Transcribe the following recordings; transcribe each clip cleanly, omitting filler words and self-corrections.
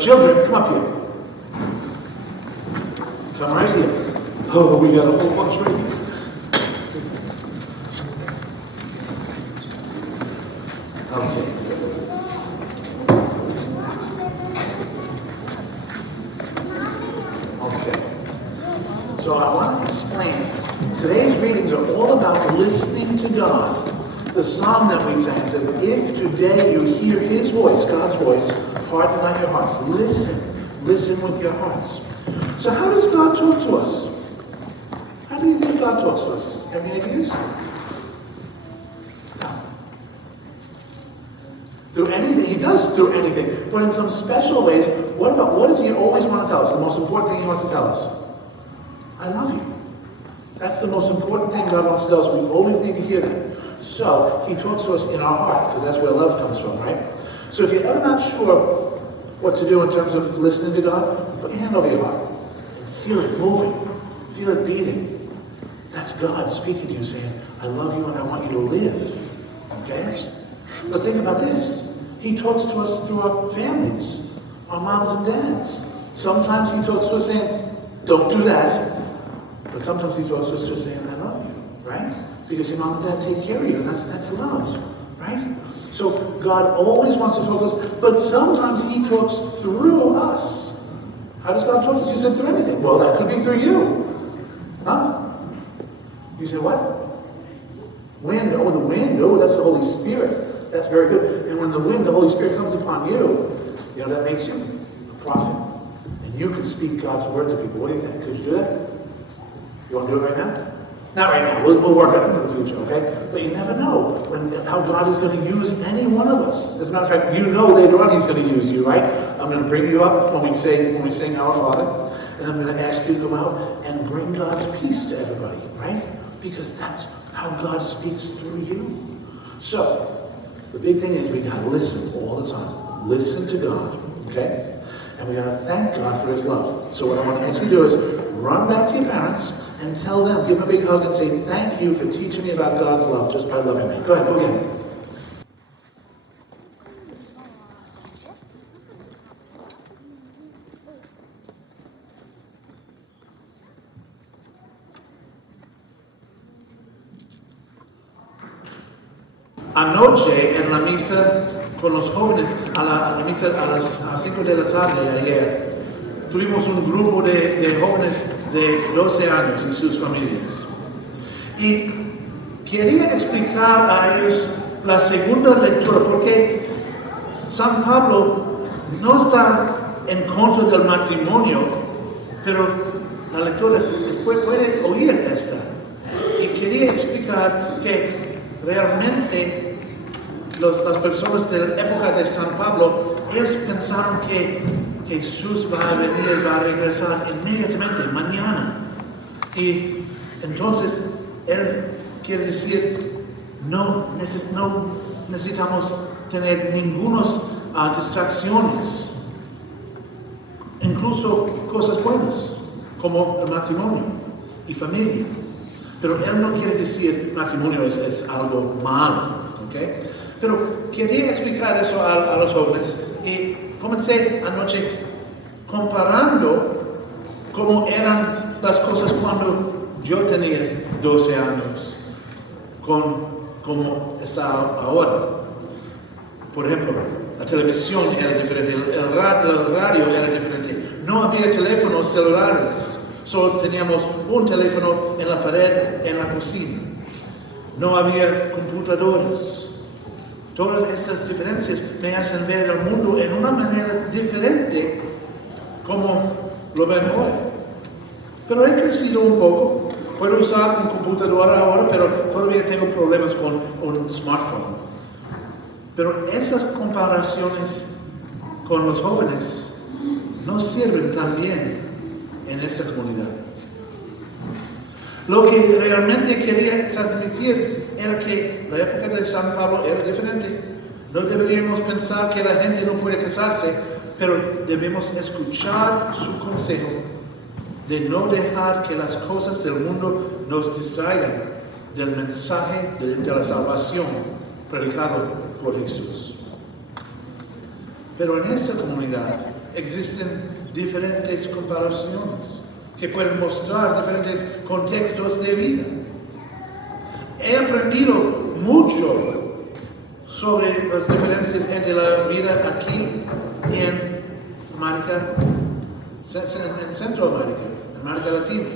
Children, come up here. Come right here. Oh, we got a whole bunch right here. Okay. Okay. So I want to explain. Today's readings are all about listening to God. The psalm that we sang says, if today you hear his voice, God's voice, harden not your hearts. Listen. Listen with your hearts. So how does God talk to us? How do you think God talks to us? Have any ideas? No. Through anything. He does through anything. But in some special ways, what does he always want to tell us? The most important thing he wants to tell us. I love you. That's the most important thing God wants to tell us. We always need to hear that. So he talks to us in our heart, because that's where love comes from, right? So if you're ever not sure what to do in terms of listening to God, put your hand over your heart. Feel it moving. Feel it beating. That's God speaking to you saying, I love you and I want you to live. Okay? But think about this. He talks to us through our families, our moms and dads. Sometimes he talks to us saying, don't do that. But sometimes he talks to us just saying, I love you. Right? Because your mom and dad take care of you. And that's love. Right? So God always wants to talk to us, but sometimes he talks through us. How does God talk to us? You said through anything. Well, that could be through you. Huh? You said what? Wind. Oh, the wind. Oh, that's the Holy Spirit. That's very good. And when the wind, the Holy Spirit comes upon you, you know, that makes you a prophet. And you can speak God's word to people. What do you think? Could you do that? You want to do it right now? Not right now. We'll work on it for the future, okay? But you never know how God is going to use any one of us. As a matter of fact, you know later on he's going to use you, right? I'm going to bring you up when we sing Our Father, and I'm going to ask you to go out and bring God's peace to everybody, right? Because that's how God speaks through you. So, the big thing is we got to listen all the time. Listen to God, okay? And we got to thank God for his love. So what I want to ask you to do is run back to your parents and tell them, give them a big hug and say, thank you for teaching me about God's love just by loving me. Go ahead, go again. Anoche en la misa con los jóvenes, a la misa a las 5 de la tarde ayer, tuvimos un grupo de jóvenes de 12 años y sus familias. Y quería explicar a ellos la segunda lectura, porque San Pablo no está en contra del matrimonio, pero la lectura puede oír esta. Y quería explicar que realmente las personas de la época de San Pablo, ellos pensaron que Jesús va a venir, va a regresar inmediatamente, mañana. Y entonces, él quiere decir, no necesitamos tener ninguna distracciones, incluso cosas buenas, como el matrimonio y familia. Pero él no quiere decir matrimonio es algo malo, ¿ok? Pero quería explicar eso a los jóvenes y comencé anoche comparando cómo eran las cosas cuando yo tenía 12 años con cómo está ahora. Por ejemplo, la televisión era diferente, el radio era diferente. No había teléfonos celulares, solo teníamos un teléfono en la pared en la cocina. No había computadoras. Todas estas diferencias me hacen ver el mundo en una manera diferente como lo ven hoy. Pero he crecido un poco. Puedo usar un computador ahora, pero todavía tengo problemas con un smartphone. Pero esas comparaciones con los jóvenes no sirven tan bien en esta comunidad. Lo que realmente quería transmitir era que la época de San Pablo era diferente. No deberíamos pensar que la gente no puede casarse, pero debemos escuchar su consejo de no dejar que las cosas del mundo nos distraigan del mensaje de la salvación predicado por Jesús. Pero en esta comunidad existen diferentes comparaciones que pueden mostrar diferentes contextos de vida. He aprendido mucho sobre las diferencias entre la vida aquí en América, en Centroamérica, en América Latina.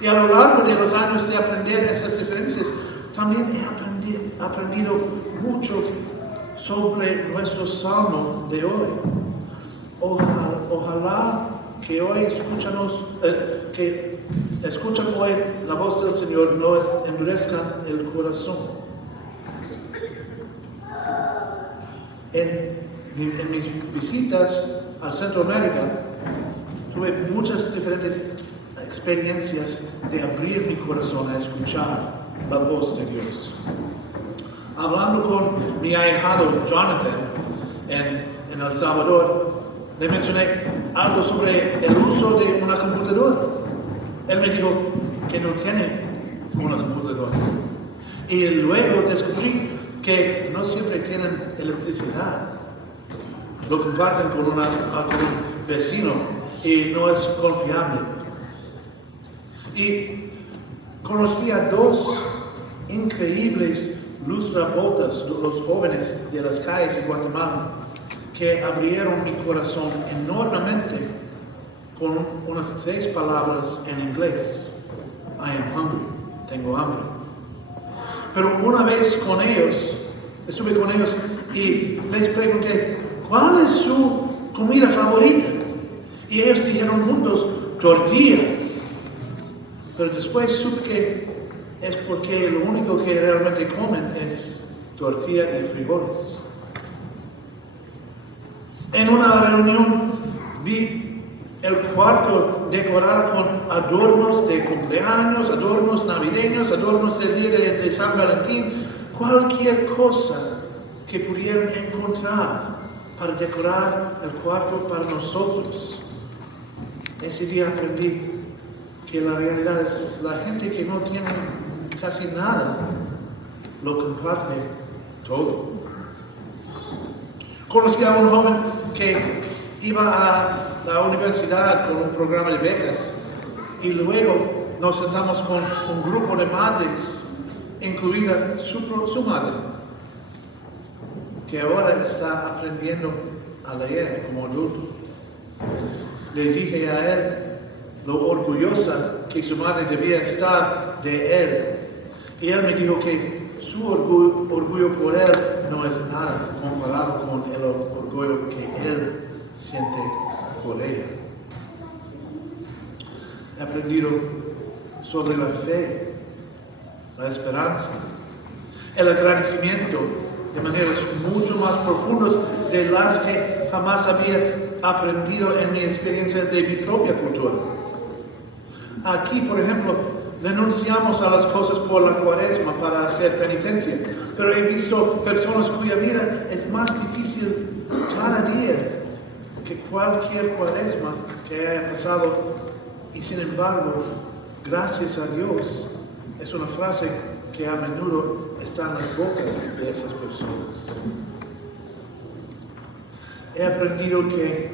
Y a lo largo de los años de aprender esas diferencias, también he aprendido mucho sobre nuestro salmo de hoy. Ojalá que hoy escuchan hoy la voz del Señor, no endurezcan el corazón. En mis visitas al Centroamérica, tuve muchas diferentes experiencias de abrir mi corazón a escuchar la voz de Dios. Hablando con mi ahijado Jonathan en El Salvador, le mencioné algo sobre el uso de una computadora. Él me dijo que no tiene una computadora. Y luego descubrí que no siempre tienen electricidad. Lo comparten con un vecino y no es confiable. Y conocí a dos increíbles lustrabotas, los jóvenes de las calles de Guatemala, que abrieron mi corazón enormemente con unas 3 palabras en inglés. I am hungry, tengo hambre. Pero una vez estuve con ellos y les pregunté, ¿cuál es su comida favorita? Y ellos dijeron juntos, tortilla. Pero después supe que es porque lo único que realmente comen es tortilla y frijoles. En una reunión vi el cuarto decorado con adornos de cumpleaños, adornos navideños, adornos del día de San Valentín, cualquier cosa que pudieran encontrar para decorar el cuarto para nosotros. Ese día aprendí que la realidad es la gente que no tiene casi nada, lo comparte todo. Conocí a un joven que iba a la universidad con un programa de becas y luego nos sentamos con un grupo de madres, incluida su madre, que ahora está aprendiendo a leer como adulto. Le dije a él lo orgullosa que su madre debía estar de él. Y él me dijo que su orgullo por él no es nada comparado con el orgullo que él siente por ella. He aprendido sobre la fe, la esperanza, el agradecimiento de maneras mucho más profundas de las que jamás había aprendido en mi experiencia de mi propia cultura. Aquí, por ejemplo, renunciamos a las cosas por la Cuaresma para hacer penitencia, pero he visto personas cuya vida es más difícil cada día que cualquier Cuaresma que haya pasado, y sin embargo, gracias a Dios, es una frase que a menudo está en las bocas de esas personas. He aprendido que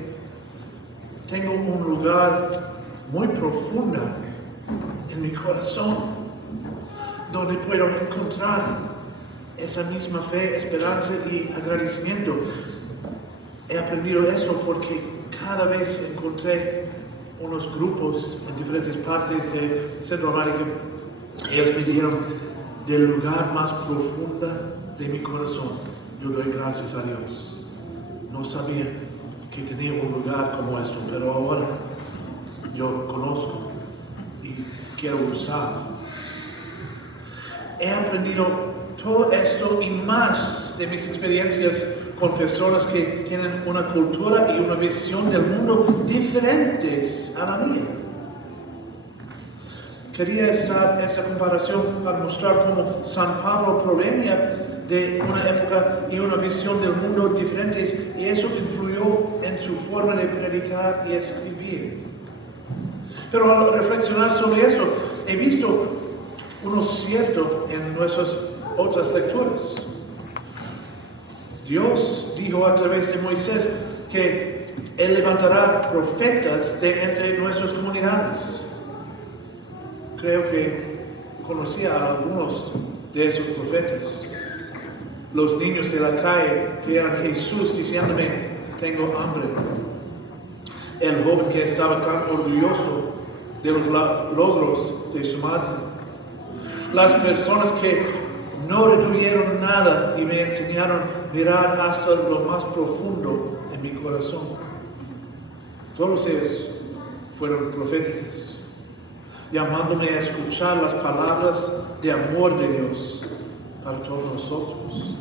tengo un lugar muy profundo en mi corazón donde puedo encontrar esa misma fe, esperanza y agradecimiento. He aprendido esto porque cada vez encontré unos grupos en diferentes partes de Centroamérica. Ellos me dijeron, del lugar más profundo de mi corazón, yo doy gracias a Dios. No sabía que tenía un lugar como esto, pero ahora yo conozco y quiero usarlo. He aprendido todo esto y más de mis experiencias con personas que tienen una cultura y una visión del mundo diferentes a la mía. Quería esta comparación para mostrar cómo San Pablo provenía de una época y una visión del mundo diferentes, y eso influyó en su forma de predicar y escribir. Pero al reflexionar sobre esto, he visto uno cierto en nuestras otras lecturas. Dios dijo a través de Moisés que Él levantará profetas de entre nuestras comunidades. Creo que conocía a algunos de esos profetas. Los niños de la calle que eran Jesús diciéndome, tengo hambre. El joven que estaba tan orgulloso de los logros de su madre. Las personas que no retuvieron nada y me enseñaron a mirar hasta lo más profundo en mi corazón. Todos ellos fueron proféticas, llamándome a escuchar las palabras de amor de Dios para todos nosotros,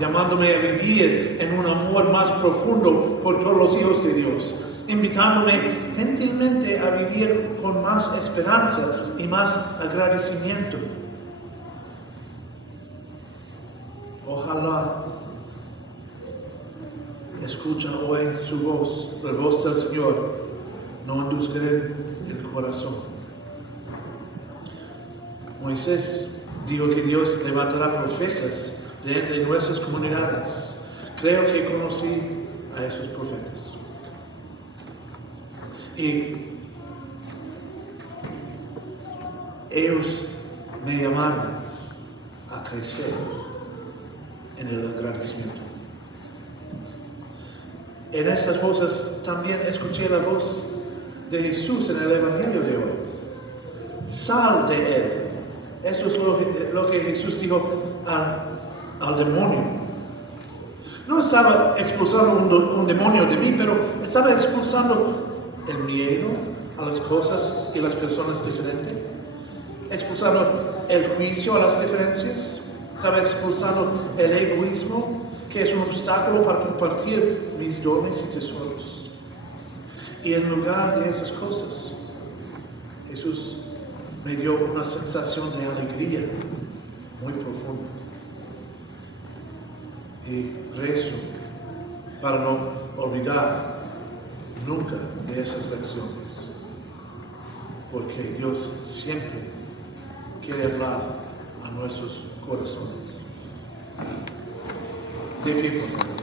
llamándome a vivir en un amor más profundo por todos los hijos de Dios, invitándome gentilmente a vivir con más esperanza y más agradecimiento. Ojalá escucha hoy su voz, la voz del Señor, no endurezcan el corazón. Moisés dijo que Dios levantará profetas de entre nuestras comunidades. Creo que conocí a esos profetas. Y ellos me llamaron a crecer en el agradecimiento. En estas voces también escuché la voz de Jesús en el Evangelio de hoy. Sal de él. Eso es lo que Jesús dijo al demonio. No estaba expulsando un demonio de mí, pero estaba expulsando el miedo a las cosas y las personas diferentes. Expulsando el juicio a las diferencias. Estaba expulsando el egoísmo, que es un obstáculo para compartir mis dones y tesoros. Y en lugar de esas cosas, Jesús me dio una sensación de alegría muy profunda. Y rezo para no olvidar nunca de esas lecciones, porque Dios siempre quiere hablar a nuestros corazones. De pie, por favor.